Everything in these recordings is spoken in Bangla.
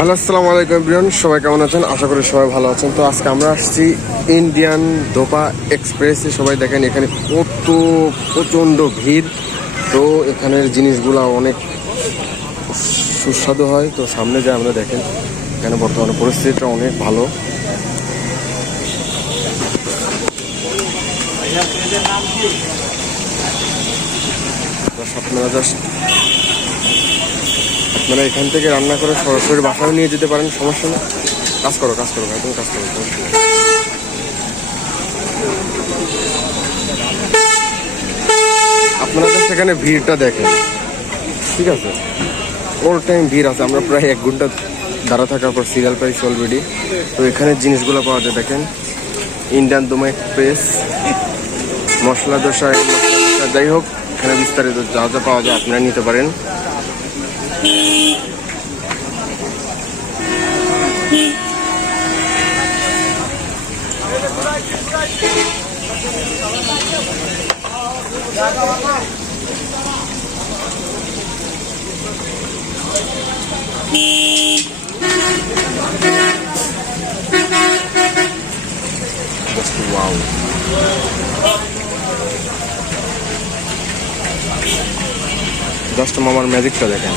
হ্যালো, আসসালামু আলাইকুম এভরিওয়ান। সবাই কেমন আছেন? আশা করি সবাই ভালো আছেন। তো আজকে আমরা আসছি ইন্ডিয়ান দোপা এক্সপ্রেসে। সবাই দেখেন এখানে কত প্রচণ্ড ভিড়। তো এখানের জিনিসগুলো অনেক সুস্বাদু হয়। তো সামনে যা আমরা দেখেন, এখানে বর্তমানে পরিস্থিতিটা অনেক ভালো। আপনারা এখান থেকে রান্না করে সরাসরি বাসায় নিয়ে যেতে পারেন, সমস্যা নেই। কাজ করো কাজ করো, একদম কাজ করো আপনারা জাস্ট এখানে ভিড়টা দেখেন, ঠিক আছে? অল টাইম ভিড় আছে, আমরা প্রায় এক ঘণ্টা দাঁড়া থাকার পর সিরিয়াল পাইছি অলরেডি তো এখানে জিনিসগুলো পাওয়া যায়, দেখেন। ইন্ডিয়ান দোমা এক্সপ্রেস মশলা দোসা যাই হোক, এখানে বিস্তারিত যা যা পাওয়া যায় আপনারা নিতে পারেন। Just wow. জাস্ট মামার ম্যাজিকটা দেখেন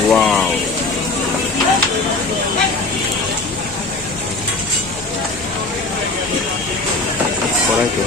ওয়াও করাই তো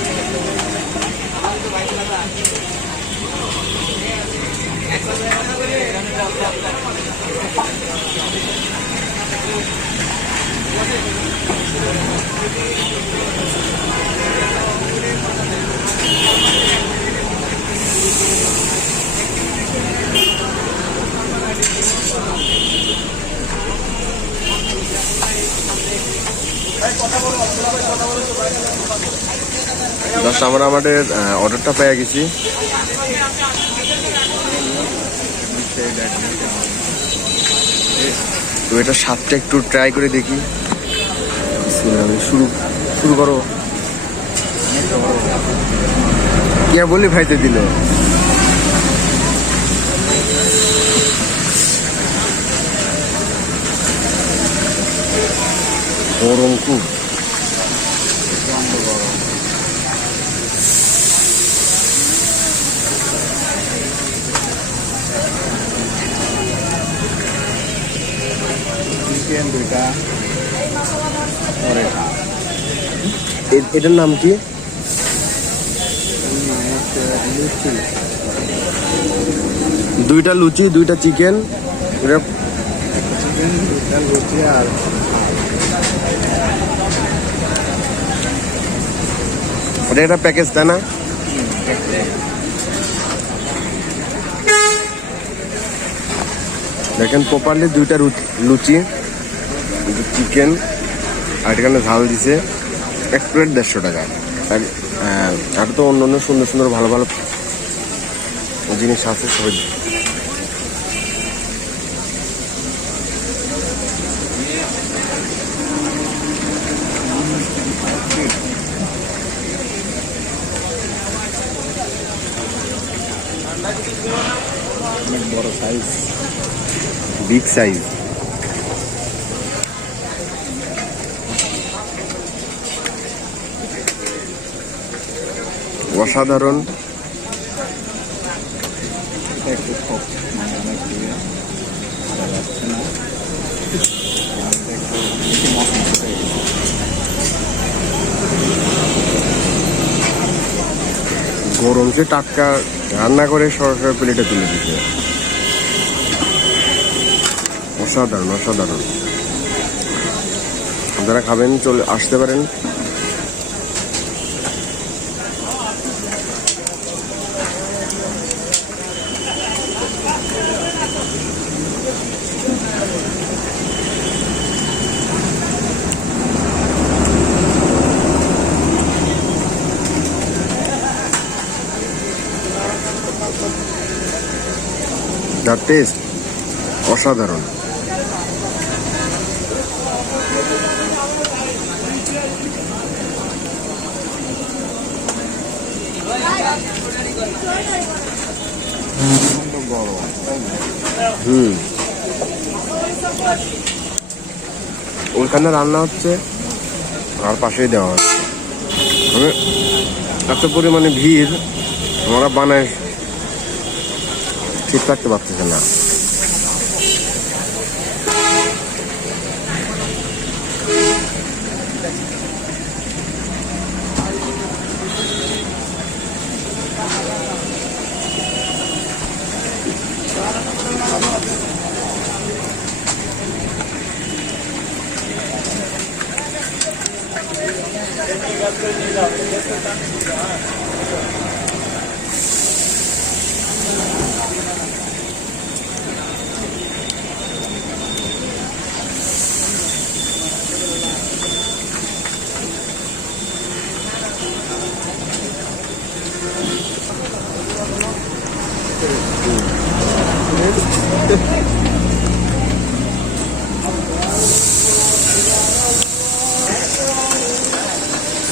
জাস্ট আমরা আমাদের অর্ডারটা পেয়ে গেছি। তো এটা স্বাদটা একটু ট্রাই করে দেখি। শুরু শুরু করো। ইয়া বললি ভাইতে দিল? দুইটা। এটার নাম কি? দুইটা লুচি দুইটা চিকেন এটা চিকেন দুইটা লুচি আর এটা একটা প্যাকেজ তাই না? দেখেন প্রপারলি দুইটা রু- লুচি চিকেন আর এখানে ঝাল দিছে, এক প্লেট দেড়শো টাকা। আর আর তো অন্য অন্য সুন্দর সুন্দর ভালো ভালো জিনিস আছে, সবাই বড় সাইজ বিগ সাইজ অসাধারণ এটা একটু খপ মানে অনেক ইয়ে করা যাচ্ছে না এটা একটু বেশি মশলা হয়ে গেছে। গরমকে টাটকা রান্না করে সরাসরি প্লেটে তুলে দিতে অসাধারণ অসাধারণ। আপনারা খাবেন, চলে আসতে পারেন। দ্য টেস্ট অসাধারণ। হুম। ওইখানে রান্না হচ্ছে, আর পাশেই দেওয়া হচ্ছে। এত পরিমাণে ভিড়, আমরা বানায় ঠিক থাকতে পারতেছে না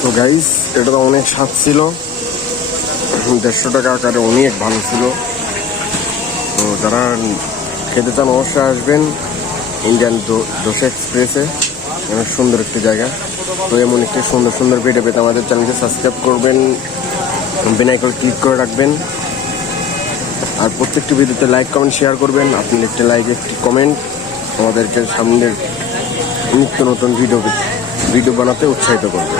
তো গাইস এটা তো অনেক স্বাদ ছিল। দেড়শো টাকা আকারে অনেক ভালো ছিল। তো যারা খেতে চান অবশ্যই আসবেন ইন্ডিয়ান দোসা এক্সপ্রেসে। অনেক সুন্দর একটি জায়গা। তো এমন একটি সুন্দর সুন্দর ভিডিও পেতে আমাদের চ্যানেলকে সাবস্ক্রাইব করবেন বেনাইকল ক্লিক করে রাখবেন। আর প্রত্যেকটি ভিডিওতে লাইক কমেন্ট শেয়ার করবেন। আপনি একটি লাইক একটি কমেন্ট আমাদেরকে সামনের নিত্য নতুন ভিডিও ভিডিও বানাতে উৎসাহিত করবে।